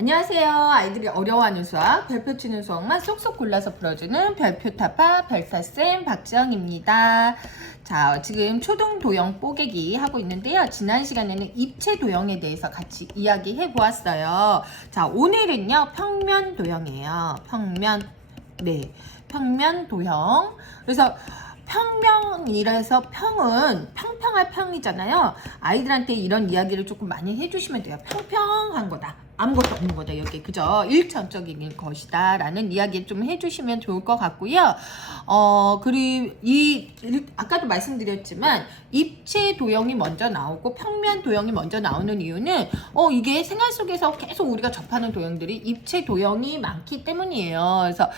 안녕하세요. 아이들이 어려워하는 수학, 별표 치는 수학만 쏙쏙 골라서 풀어주는 별표타파 별타쌤 박지영입니다. 자, 지금 초등 도형 뽀개기 하고 있는데요. 지난 시간에는 입체 도형에 대해서 같이 이야기해 보았어요. 자, 오늘은요, 평면 도형이에요. 평면 도형. 그래서 평면이라서 평은 평평할 평이잖아요. 아이들한테 이런 이야기를 조금 많이 해주시면 돼요. 평평한 거다. 아무것도 없는 거다. 여기 그죠? 일차원적인 것이다. 라는 이야기 좀 해주시면 좋을 것 같고요. 그리고 아까도 말씀드렸지만 입체 도형이 먼저 나오고 평면 도형이 먼저 나오는 이유는 이게 생활 속에서 계속 우리가 접하는 도형들이 입체 도형이 많기 때문이에요. 그래서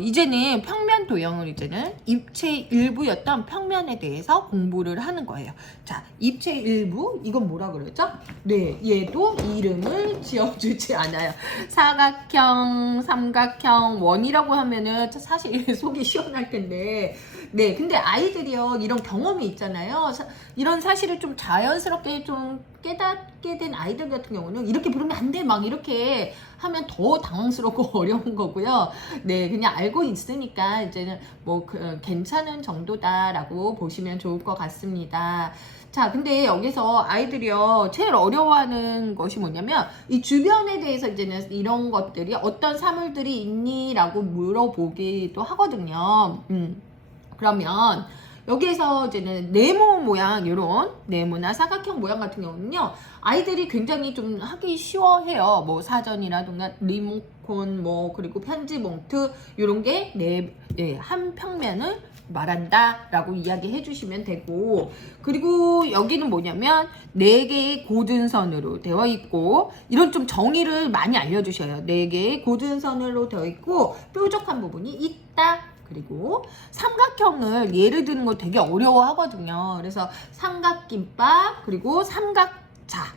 이제는 평면 도형을 이제는 입체 일부였던 평면에 대해서 공부를 하는 거예요. 자, 입체 일부 이건 뭐라 그러죠? 네, 얘도 이름을 지어주지 않아요. 사각형, 삼각형, 원이라고 하면은 사실 속이 시원할 텐데, 네, 근데 아이들이요 이런 경험이 있잖아요. 이런 사실을 좀 자연스럽게 좀 깨닫게 된 아이들 같은 경우는 이렇게 부르면 안 돼, 막 이렇게 하면 더 당황스럽고 어려운 거고요. 네, 그냥 알고 있으니까 이제는 뭐 괜찮은 정도다라고 보시면 좋을 것 같습니다. 자, 근데 여기서 아이들이요 제일 어려워하는 것이 뭐냐면 이 주변에 대해서 이제는 이런 것들이 어떤 사물들이 있니? 라고 물어보기도 하거든요. 그러면 여기에서 이제는 네모 모양, 이런 네모나 사각형 모양 같은 경우는요, 아이들이 굉장히 좀 하기 쉬워해요. 뭐 사전이라든가 리모컨, 뭐 그리고 편지 봉투 이런 게 한 평면을 말한다 라고 이야기해 주시면 되고, 그리고 여기는 뭐냐면 4개의 고든선으로 되어 있고, 이런 좀 정의를 많이 알려주셔요. 4개의 고든선으로 되어 있고 뾰족한 부분이 있다. 그리고 삼각형을 예를 드는 거 되게 어려워 하거든요. 그래서 삼각김밥, 그리고 삼각자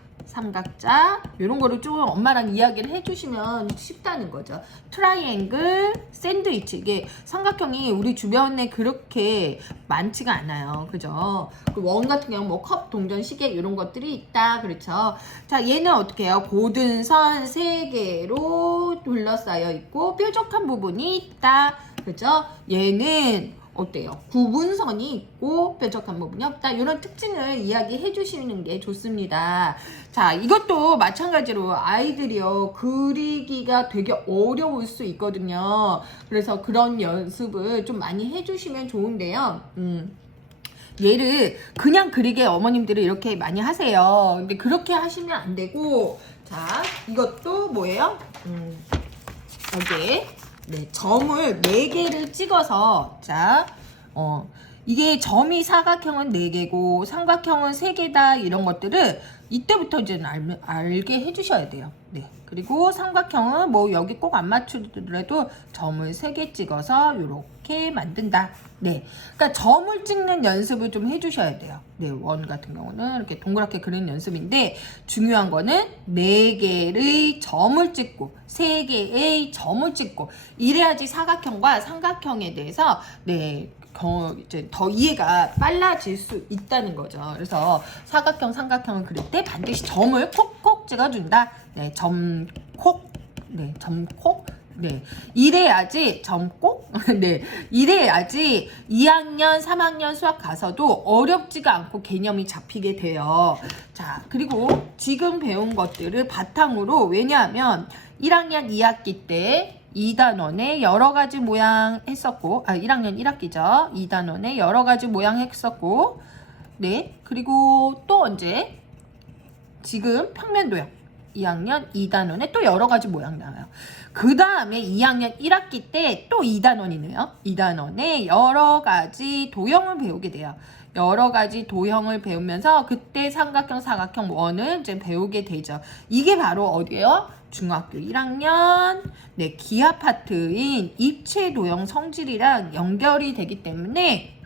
이런 거를 좀 엄마랑 이야기를 해주시면 쉽다는 거죠. 트라이앵글, 샌드위치, 이게 삼각형이 우리 주변에 그렇게 많지가 않아요. 그죠? 그 원 같은 경우 뭐 컵, 동전, 시계 이런 것들이 있다. 그렇죠? 자, 얘는 어떻게 해요? 고든선 3개로 둘러싸여 있고 뾰족한 부분이 있다. 그죠? 얘는 어때요? 구분선이 있고 뾰족한 부분이 없다. 이런 특징을 이야기해 주시는 게 좋습니다. 자, 이것도 마찬가지로 아이들이요 그리기가 되게 어려울 수 있거든요. 그래서 그런 연습을 좀 많이 해주시면 좋은데요. 얘를 그냥 그리게 어머님들이 이렇게 많이 하세요. 근데 그렇게 하시면 안 되고, 자, 이것도 뭐예요? 여기에 점을 4개를 찍어서, 자, 이게 점이 사각형은 4개고 삼각형은 3개다 이런 것들을 이때부터 이제 알게 해주셔야 돼요. 네. 그리고 삼각형은 뭐 여기 꼭 안 맞추더라도 점을 3개 찍어서 이렇게 만든다. 네. 그러니까 점을 찍는 연습을 좀 해주셔야 돼요. 네. 원 같은 경우는 이렇게 동그랗게 그리는 연습인데, 중요한 거는 4개의 점을 찍고 3개의 점을 찍고 이래야지 사각형과 삼각형에 대해서 이제 더 이해가 빨라질 수 있다는 거죠. 그래서 사각형, 삼각형을 그릴 때 반드시 점을 콕콕 찍어준다. 네, 점콕. 네, 점콕. 네, 이래야지 점콕. 네, 이래야지 2학년, 3학년 수학 가서도 어렵지가 않고 개념이 잡히게 돼요. 자, 그리고 지금 배운 것들을 바탕으로, 왜냐하면 1학년 2학기 때 2단원에 여러 가지 모양 했었고, 1학년 1학기죠. 2단원에 여러 가지 모양 했었고, 네. 그리고 또 언제? 지금 평면도형 2학년 2단원에 또 여러 가지 모양 나와요. 그 다음에 2학년 1학기 때 또 2단원이네요. 2단원에 여러 가지 도형을 배우게 돼요. 여러 가지 도형을 배우면서 그때 삼각형, 사각형, 원을 이제 배우게 되죠. 이게 바로 어디예요? 중학교 1학년 기하 파트인 입체 도형 성질이랑 연결이 되기 때문에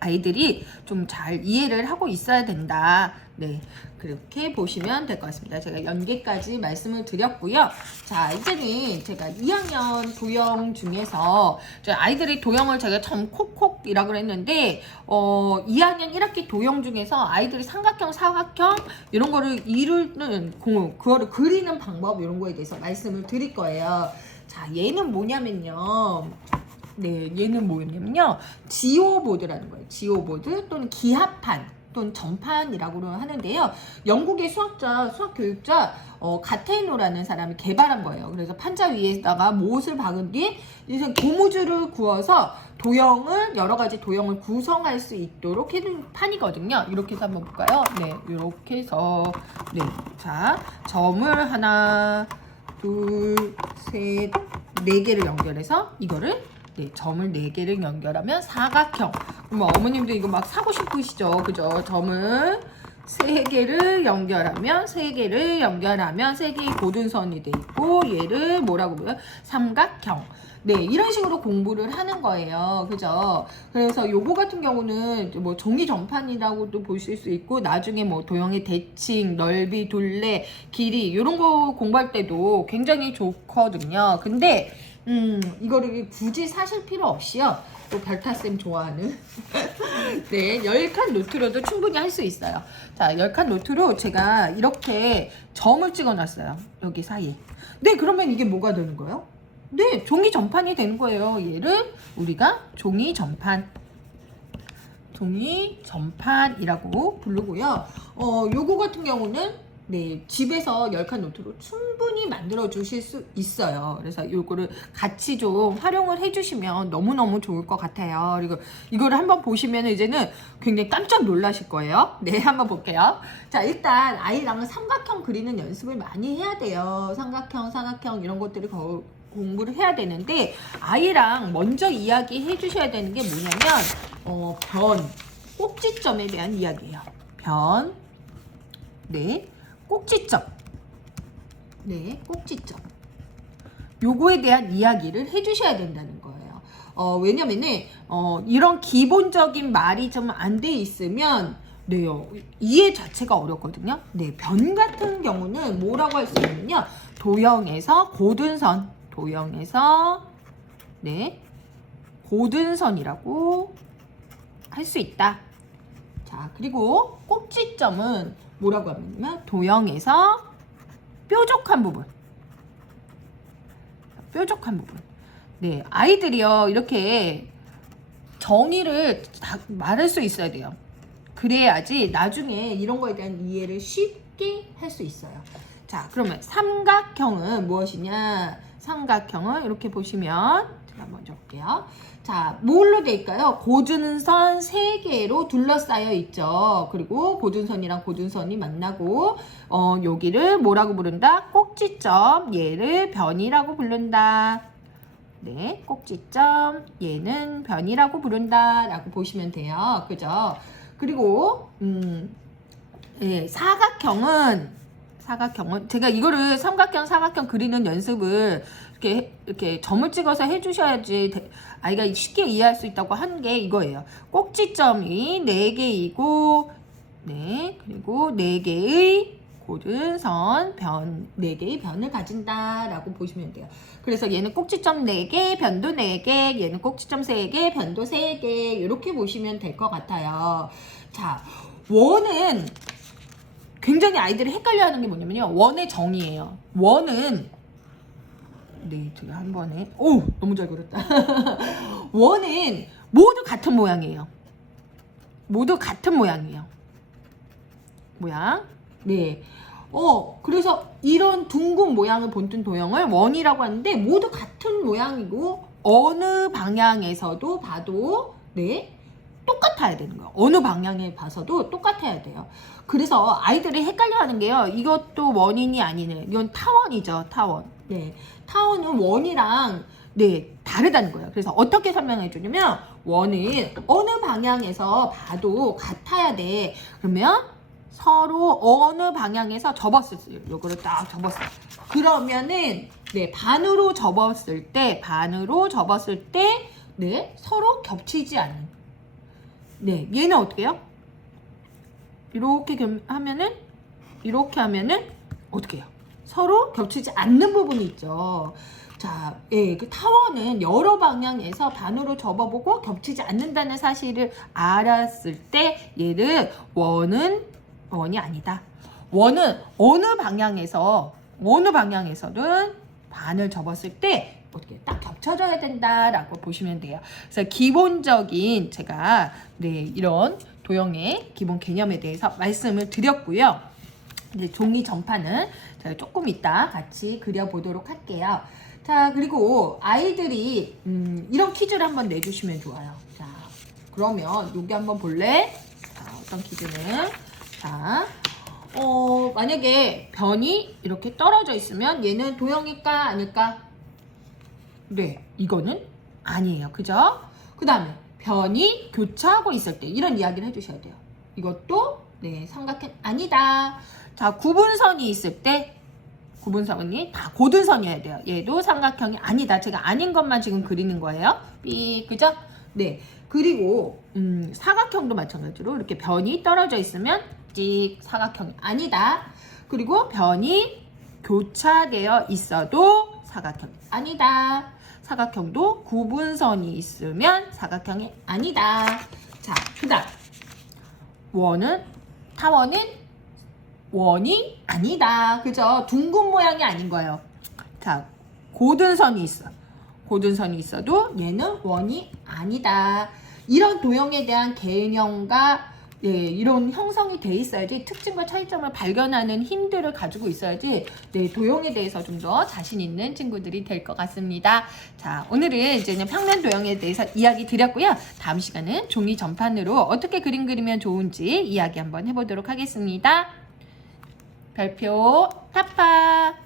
아이들이 좀 잘 이해를 하고 있어야 된다. 네, 그렇게 보시면 될 것 같습니다. 제가 연계까지 말씀을 드렸고요. 자, 이제는 제가 2학년 도형 중에서 아이들이 도형을 제가 참 콕콕이라고 했는데 2학년 1학기 도형 중에서 아이들이 삼각형, 사각형 이런 거를 이루는 그거를 그리는 방법 이런 거에 대해서 말씀을 드릴 거예요. 자, 얘는 뭐냐면요. 네, 얘는 뭐냐면요. 지오보드라는 거예요. 지오보드 또는 기하판 또는 전판이라고 하는데요. 영국의 수학교육자 가테노라는 사람이 개발한 거예요. 그래서 판자 위에다가 못을 박은 뒤에 이제 고무줄을 구워서 여러 가지 도형을 구성할 수 있도록 해둔 판이거든요. 이렇게 해서 한번 볼까요? 네, 이렇게 해서 네, 자, 점을 하나, 둘, 셋, 네 개를 연결해서 이거를 네, 점을 4개를 연결하면 사각형. 뭐 어머님도 이거 막 사고 싶으시죠? 그죠? 점을 3개를 연결하면 3개의 고등선이 돼 있고 얘를 뭐라고 불러요? 삼각형. 네, 이런 식으로 공부를 하는 거예요. 그죠? 그래서 요거 같은 경우는 뭐 종이 전판이라고도 보실 수 있고 나중에 뭐 도형의 대칭, 넓이, 둘레, 길이 이런 거 공부할 때도 굉장히 좋거든요. 근데 이거를 굳이 사실 필요 없이요. 또 별타쌤 좋아하는 네, 10칸 노트로도 충분히 할 수 있어요. 자, 10칸 노트로 제가 이렇게 점을 찍어 놨어요. 여기 사이에. 네, 그러면 이게 뭐가 되는 거예요? 네, 종이 전판이 되는 거예요. 얘를 우리가 종이 전판이라고 부르고요. 요거 같은 경우는 네, 집에서 10칸 노트로 충분히 만들어 주실 수 있어요. 그래서 요거를 같이 좀 활용을 해주시면 너무너무 좋을 것 같아요. 그리고 이거를 한번 보시면 이제는 굉장히 깜짝 놀라실 거예요. 네, 한번 볼게요. 자, 일단 아이랑은 삼각형 그리는 연습을 많이 해야 돼요. 삼각형, 사각형 이런 것들을 공부를 해야 되는데 아이랑 먼저 이야기해 주셔야 되는 게 뭐냐면 꼭지점에 대한 이야기예요. 네, 꼭지점. 네, 꼭지점. 요거에 대한 이야기를 해주셔야 된다는 거예요. 왜냐면은 이런 기본적인 말이 좀 안 돼 있으면 네요, 이해 자체가 어렵거든요. 네, 변 같은 경우는 뭐라고 할 수 있냐면요, 도형에서 네, 고등선이라고 할 수 있다. 자, 그리고 꼭지점은 뭐라고 하면요, 도형에서 뾰족한 부분. 네, 아이들이요, 이렇게 정의를 다 말할 수 있어야 돼요. 그래야지 나중에 이런 거에 대한 이해를 쉽게 할 수 있어요. 자, 그러면 삼각형은 무엇이냐? 삼각형은 이렇게 보시면 제가 먼저 볼게요. 자, 뭘로 돼 있까요? 고등선 3개로 둘러싸여 있죠. 그리고 고등선이랑 고등선이 만나고 여기를 뭐라고 부른다? 꼭지점. 얘를 변이라고 부른다. 네, 꼭지점. 얘는 변이라고 부른다 라고 보시면 돼요. 그죠? 그리고 예, 사각형은 제가 이거를 삼각형, 사각형 그리는 연습을 이렇게 점을 찍어서 해주셔야지 아이가 쉽게 이해할 수 있다고 한 게 이거예요. 꼭지점이 4개이고, 네, 그리고 4개의 고등선, 4개의 변을 가진다라고 보시면 돼요. 그래서 얘는 꼭지점 4개, 변도 4개, 얘는 꼭지점 3개, 변도 3개, 이렇게 보시면 될 것 같아요. 자, 원은 굉장히 아이들이 헷갈려하는 게 뭐냐면요, 원의 정의예요. 원은 네, 제가 한 번에 너무 잘 그렸다. 원은 모두 같은 모양이에요. 모양. 네. 그래서 이런 둥근 모양을 본뜬 도형을 원이라고 하는데 모두 같은 모양이고 어느 방향에서도 봐도 네, 똑같아야 되는 거예요. 어느 방향에 봐서도 똑같아야 돼요. 그래서 아이들이 헷갈려하는 게요, 이것도 원인이 아니네. 이건 타원이죠, 타원. 네, 타원은 원이랑 네, 다르다는 거예요. 그래서 어떻게 설명해 주냐면 원은 어느 방향에서 봐도 같아야 돼. 그러면 서로 어느 방향에서 접었어요. 요거를 딱 접었어요. 그러면은 네, 반으로 접었을 때 네, 서로 겹치지 않는. 네, 얘는 어떻게 해요? 이렇게 하면은 어떻게 해요? 서로 겹치지 않는 부분이 있죠. 자, 예, 그 타원은 여러 방향에서 반으로 접어보고 겹치지 않는다는 사실을 알았을 때 얘를 원이 아니다. 원은 어느 방향에서든 반을 접었을 때 어떻게 딱 겹쳐져야 된다라고 보시면 돼요. 그래서 기본적인 제가 이런 도형의 기본 개념에 대해서 말씀을 드렸고요. 이제 종이 전판은 제가 조금 이따 같이 그려보도록 할게요. 자, 그리고 아이들이 이런 퀴즈를 한번 내주시면 좋아요. 자, 그러면 여기 한번 볼래? 자, 어떤 퀴즈는? 자, 만약에 변이 이렇게 떨어져 있으면 얘는 도형일까 아닐까? 네, 이거는 아니에요. 그죠? 그 다음에 변이 교차하고 있을 때 이런 이야기를 해주셔야 돼요. 이것도 삼각형 아니다. 자, 구분선이 있을 때 구분선이 다 고든선이어야 돼요. 얘도 삼각형이 아니다. 제가 아닌 것만 지금 그리는 거예요. 그죠? 네. 그리고 사각형도 마찬가지로 이렇게 변이 떨어져 있으면 사각형이 아니다. 그리고 변이 교차되어 있어도 사각형이 아니다. 사각형도 구분선이 있으면 사각형이 아니다. 자, 그 다음 타원은 원이 아니다. 그죠? 둥근 모양이 아닌 거예요. 자, 고든선이 있어도 얘는 원이 아니다. 이런 도형에 대한 개념과 이런 형성이 돼 있어야지, 특징과 차이점을 발견하는 힘들을 가지고 있어야지 도형에 대해서 좀 더 자신 있는 친구들이 될 것 같습니다. 자, 오늘은 이제 평면 도형에 대해서 이야기 드렸고요. 다음 시간은 종이 전판으로 어떻게 그림 그리면 좋은지 이야기 한번 해보도록 하겠습니다. 별표 타파.